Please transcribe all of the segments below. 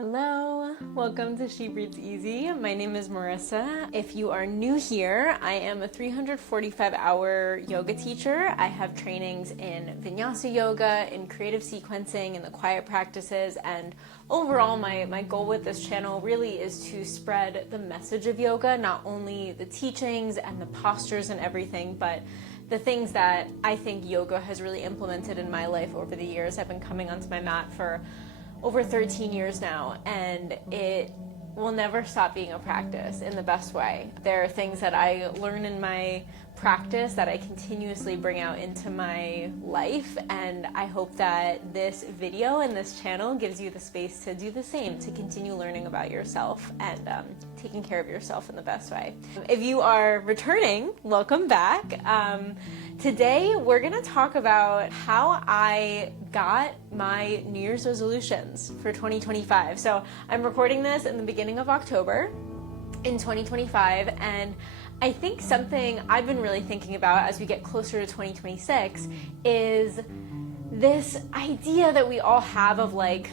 Hello, welcome to She Breathes Easy. My name is Marissa. If you are new here, I am a 345-hour yoga teacher. I have trainings in vinyasa yoga, in creative sequencing, in the quiet practices, and overall my goal with this channel really is to spread the message of yoga, not only the teachings and the postures and everything, but the things that I think yoga has really implemented in my life over the years. I've been coming onto my mat for over 13 years now, and it will never stop being a practice in the best way. There are things that I learn in my practice that I continuously bring out into my life, and I hope that this video and this channel gives you the space to do the same, to continue learning about yourself and taking care of yourself in the best way. If you are returning, welcome back. Today we're gonna talk about how I got my New Year's resolutions for 2025. So I'm recording this in the beginning of October in 2025, and I think something I've been really thinking about as we get closer to 2026 is this idea that we all have of, like,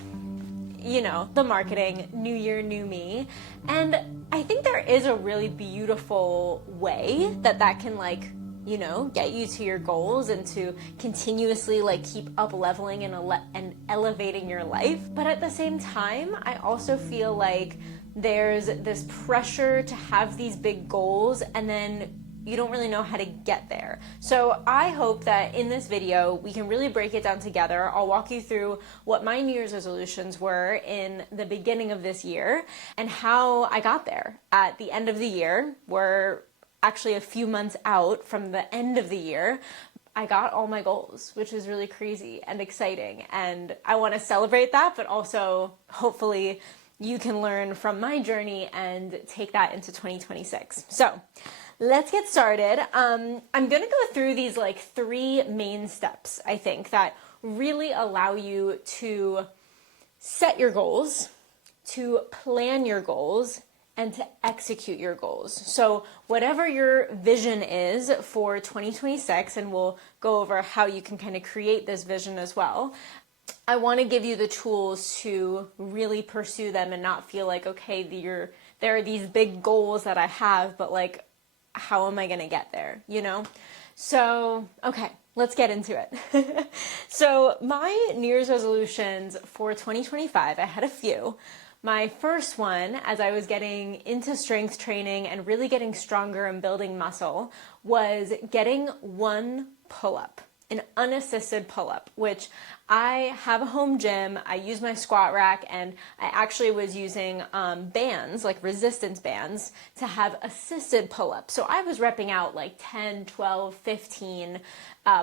you know, the marketing, new year, new me. And I think there is a really beautiful way that can, like, you know, get you to your goals and to continuously, like, keep up leveling and elevating your life. But at the same time, I also feel like there's this pressure to have these big goals and then you don't really know how to get there. So I hope that in this video, we can really break it down together. I'll walk you through what my New Year's resolutions were in the beginning of this year and how I got there at the end of the year. We're actually a few months out from the end of the year. I got all my goals, which is really crazy and exciting. And I want to celebrate that, but also hopefully you can learn from my journey and take that into 2026. So let's get started. I'm going to go through these like three main steps, I think, that really allow you to set your goals, to plan your goals, and to execute your goals. So whatever your vision is for 2026, and we'll go over how you can kind of create this vision as well, I want to give you the tools to really pursue them and not feel like, okay, there are these big goals that I have, but like, how am I going to get there, you know? So, okay, let's get into it. So my New Year's resolutions for 2025, I had a few. My first one, as I was getting into strength training and really getting stronger and building muscle, was getting one pull-up, an unassisted pull-up, which I have a home gym. I use my squat rack, and I actually was using bands, like resistance bands, to have assisted pull-ups. So I was repping out like 10, 12, 15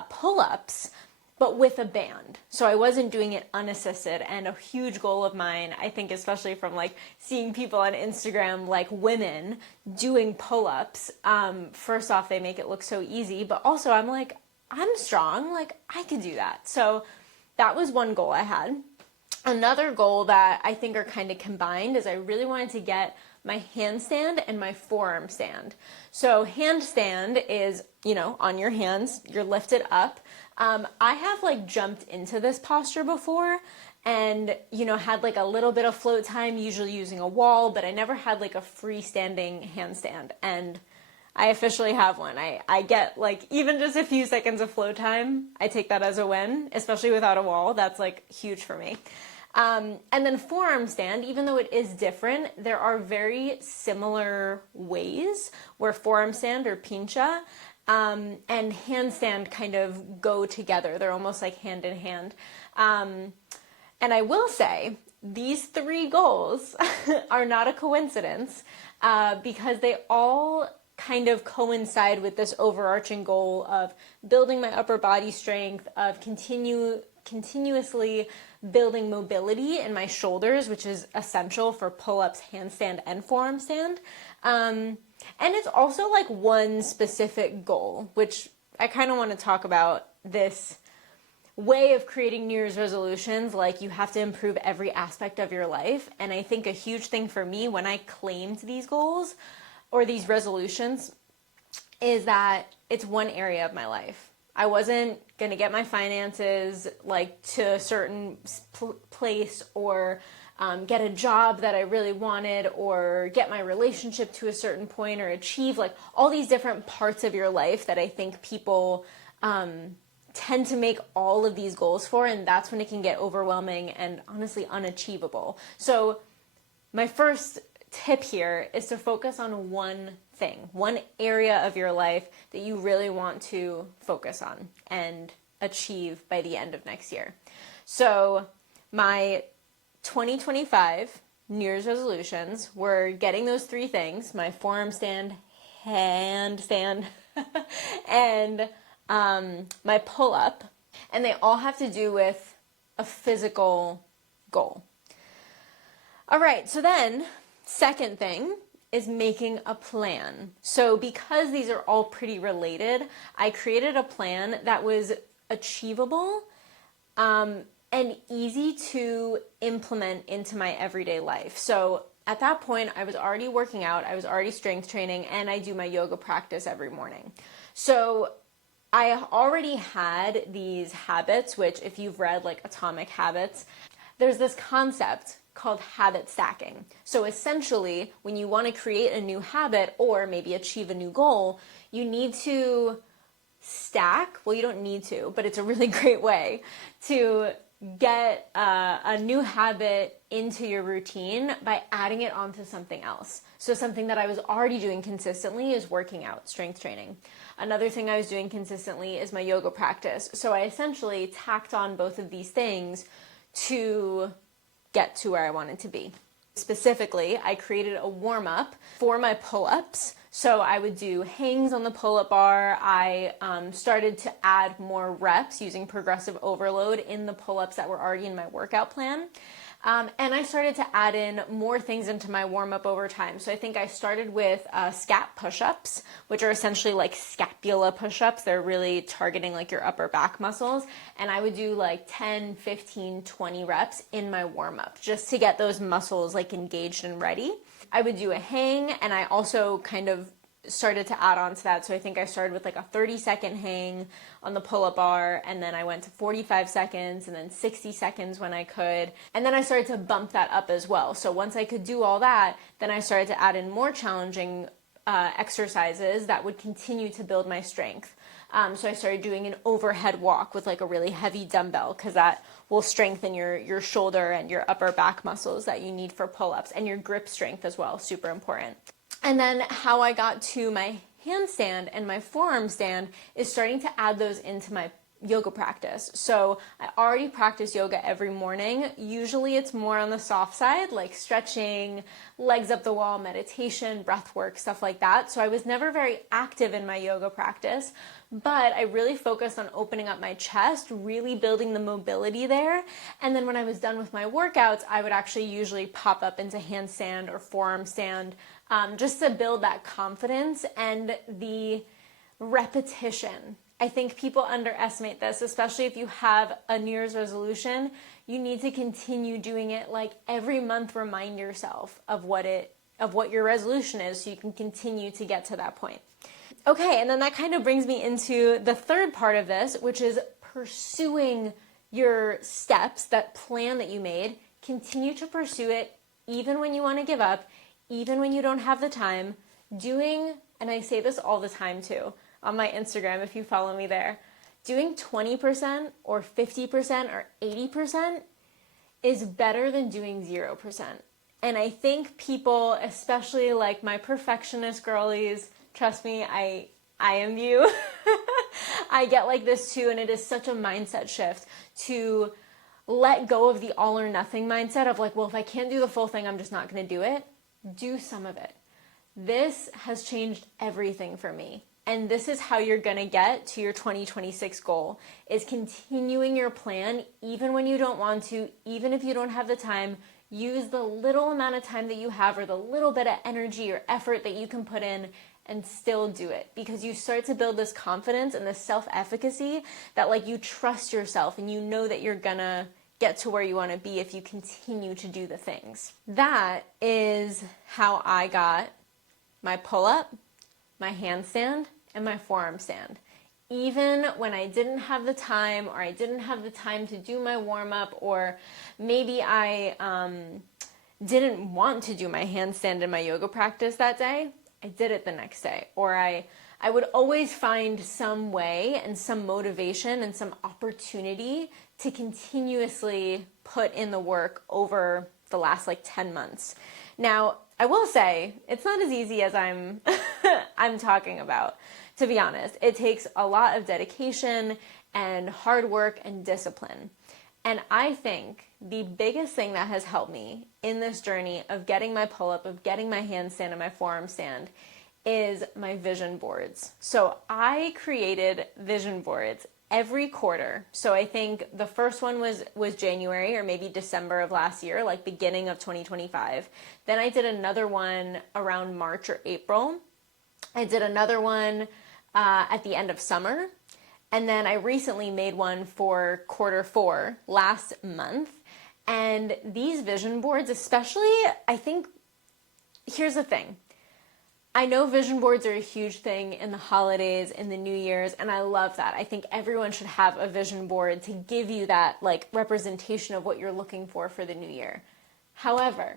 pull-ups, but with a band. So I wasn't doing it unassisted. And a huge goal of mine, I think, especially from like seeing people on Instagram, like women doing pull-ups, first off, they make it look so easy, but also I'm like, I'm strong, like I could do that. So that was one goal I had. Another goal that I think are kind of combined is I really wanted to get my handstand and my forearm stand. So handstand is, you know, on your hands, you're lifted up. I have like jumped into this posture before and, you know, had like a little bit of float time, usually using a wall, but I never had like a freestanding handstand. And I officially have one. I get like even just a few seconds of flow time. I take that as a win, especially without a wall. That's like huge for me. And then forearm stand, even though it is different, there are very similar ways where forearm stand or pincha and handstand kind of go together. They're almost like hand in hand. And I will say these three goals are not a coincidence because they all kind of coincide with this overarching goal of building my upper body strength, of continuously building mobility in my shoulders, which is essential for pull-ups, handstand, and forearm stand. And it's also like one specific goal, which I kind of want to talk about this way of creating New Year's resolutions. Like, you have to improve every aspect of your life. And I think a huge thing for me when I claimed these goals or these resolutions is that it's one area of my life. I wasn't going to get my finances like to a certain place or get a job that I really wanted, or get my relationship to a certain point, or achieve like all these different parts of your life that I think people tend to make all of these goals for, and that's when it can get overwhelming and honestly unachievable. So my first tip here is to focus on one thing, one area of your life that you really want to focus on and achieve by the end of next year. So my 2025 New Year's resolutions were getting those three things: my forearm stand, handstand, and my pull-up. And they all have to do with a physical goal. All right, so then second thing is making a plan. So because these are all pretty related, I created a plan that was achievable and easy to implement into my everyday life. So at that point, I was already working out, I was already strength training, and I do my yoga practice every morning. So I already had these habits, which if you've read like Atomic Habits, there's this concept called habit stacking. So essentially, when you want to create a new habit or maybe achieve a new goal, you need to stack, well, you don't need to, but it's a really great way to get a new habit into your routine by adding it onto something else. So something that I was already doing consistently is working out, strength training. Another thing I was doing consistently is my yoga practice. So I essentially tacked on both of these things to get to where I wanted to be. Specifically, I created a warm-up for my pull-ups. So I would do hangs on the pull-up bar. I started to add more reps using progressive overload in the pull-ups that were already in my workout plan. And I started to add in more things into my warm-up over time. So I think I started with scat push-ups, which are essentially like scapula push-ups. They're really targeting like your upper back muscles. And I would do like 10, 15, 20 reps in my warm-up just to get those muscles like engaged and ready. I would do a hang, and I also kind of started to add on to that. So I think I started with like a 30-second hang on the pull-up bar, and then I went to 45 seconds and then 60 seconds when I could. And then I started to bump that up as well. So once I could do all that, then I started to add in more challenging exercises that would continue to build my strength. So I started doing an overhead walk with like a really heavy dumbbell, because that will strengthen your shoulder and your upper back muscles that you need for pull-ups, and your grip strength as well, super important. And then how I got to my handstand and my forearm stand is starting to add those into my yoga practice. So I already practice yoga every morning. Usually it's more on the soft side, like stretching, legs up the wall, meditation, breath work, stuff like that. So I was never very active in my yoga practice, but I really focused on opening up my chest, really building the mobility there. And then when I was done with my workouts, I would actually usually pop up into handstand or forearm stand, just to build that confidence and the repetition. I think people underestimate this, especially if you have a New Year's resolution. You need to continue doing it like every month. Remind yourself of what your resolution is, so you can continue to get to that point. Okay, and then that kind of brings me into the third part of this, which is pursuing your steps, that plan that you made. Continue to pursue it even when you want to give up, even when you don't have the time. And I say this all the time too, on my Instagram, if you follow me there, doing 20% or 50% or 80% is better than doing 0%. And I think people, especially like my perfectionist girlies, trust me, I am you. I get like this too, and it is such a mindset shift to let go of the all or nothing mindset of like, well, if I can't do the full thing, I'm just not going to do it. Do some of it. This has changed everything for me. And this is how you're going to get to your 2026 goal, is continuing your plan even when you don't want to, even if you don't have the time. Use the little amount of time that you have, or the little bit of energy or effort that you can put in, and still do it, because you start to build this confidence and this self-efficacy that like you trust yourself and you know that you're gonna get to where you want to be if you continue to do the things. That is how I got my pull-up, my handstand, and my forearm stand. even when I didn't have the time, or I didn't have the time to do my warm-up, or maybe I didn't want to do my handstand in my yoga practice that day, I did it the next day. Or I would always find some way and some motivation and some opportunity to continuously put in the work over the last like 10 months. Now, I will say it's not as easy as I'm talking about, to be honest. It takes a lot of dedication and hard work and discipline. And I think the biggest thing that has helped me in this journey of getting my pull-up, of getting my handstand and my forearm stand, is my vision boards. So I created vision boards every quarter. So I think the first one was January or maybe December of last year, like beginning of 2025. Then I did another one around March or April. I did another one at the end of summer. And then I recently made one for quarter 4 last month. And these vision boards, especially, I think, here's the thing. I know vision boards are a huge thing in the holidays, in the New Year's, and I love that. I think everyone should have a vision board to give you that like representation of what you're looking for the new year. However,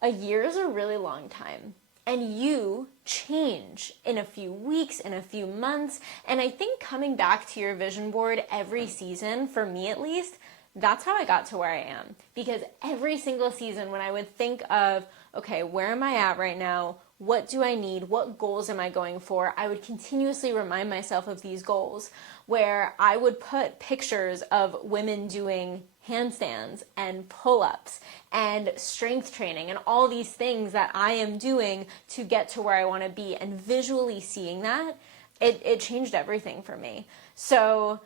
a year is a really long time. And you change in a few weeks, in a few months. And I think coming back to your vision board every season, for me at least, that's how I got to where I am. Because every single season when I would think of, okay, where am I at right now? What do I need? What goals am I going for? I would continuously remind myself of these goals, where I would put pictures of women doing handstands and pull-ups and strength training and all these things that I am doing to get to where I want to be, and visually seeing that, it changed everything for me. So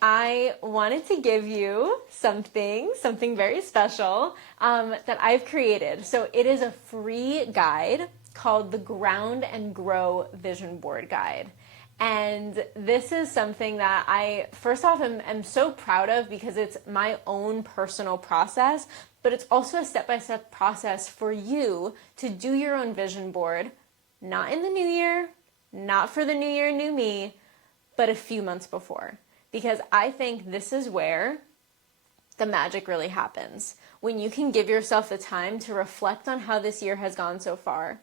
I wanted to give you something very special that I've created. So it is a free guide called the Ground and Grow Vision Board Guide. And this is something that I, first off, am so proud of, because it's my own personal process, but it's also a step-by-step process for you to do your own vision board, not in the new year, not for the new year, new me, but a few months before. Because I think this is where the magic really happens. When you can give yourself the time to reflect on how this year has gone so far.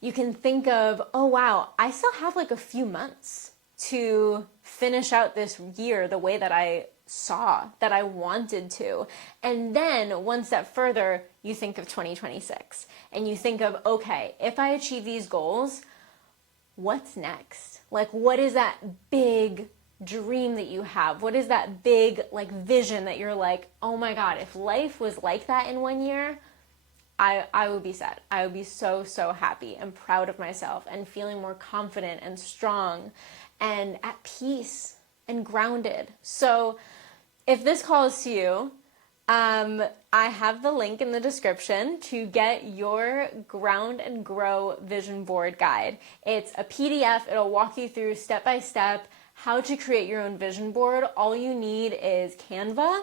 You can think of, oh wow, I still have like a few months to finish out this year the way that I saw, that I wanted to. And then one step further, you think of 2026. And you think of, okay, if I achieve these goals, what's next? Like, what is that big dream that you have? What is that big like vision that you're like, oh my God, if life was like that in 1 year, I would be set. I would be so, so happy and proud of myself and feeling more confident and strong and at peace and grounded. So if this calls to you, I have the link in the description to get your Ground and Grow Vision Board Guide. It's a PDF. It'll walk you through step by step how to create your own vision board. All you need is Canva.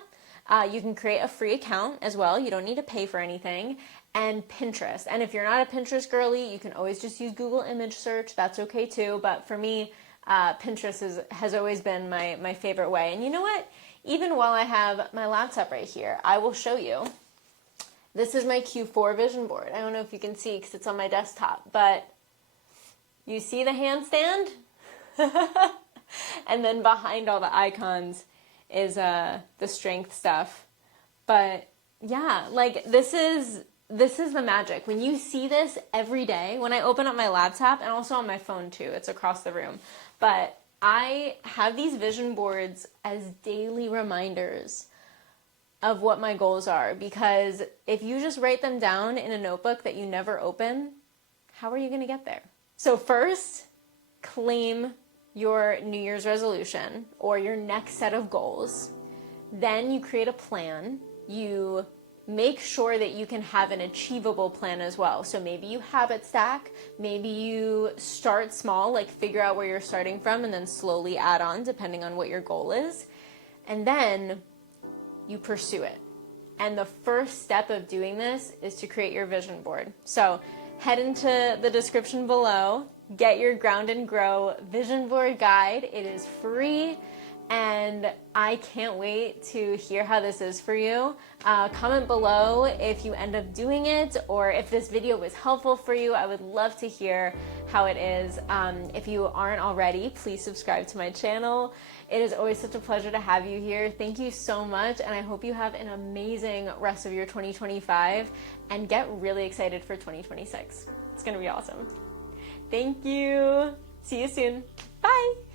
You can create a free account as well. You don't need to pay for anything. And Pinterest. And if you're not a Pinterest girly, you can always just use Google image search. That's okay too. But for me, Pinterest has always been my favorite way. And you know what? Even while I have my laptop right here, I will show you. This is my Q4 vision board. I don't know if you can see because it's on my desktop, but you see the handstand? And then behind all the icons is the strength stuff. But yeah, like this is the magic. When you see this every day, when I open up my laptop, and also on my phone too, it's across the room, but I have these vision boards as daily reminders of what my goals are, because if you just write them down in a notebook that you never open, how are you going to get there? So first, claim your New Year's resolution or your next set of goals. Then you create a plan. You make sure that you can have an achievable plan as well. So maybe you habit stack, maybe you start small, like figure out where you're starting from and then slowly add on depending on what your goal is. And then you pursue it. And the first step of doing this is to create your vision board. So head into the description below, get your Ground and Grow vision board guide. It is free, and I can't wait to hear how this is for you. Comment below if you end up doing it or if this video was helpful for you. I would love to hear how it is. If you aren't already, please subscribe to my channel. It is always such a pleasure to have you here. Thank you so much, and I hope you have an amazing rest of your 2025 and get really excited for 2026. It's gonna be awesome. Thank you. See you soon. Bye.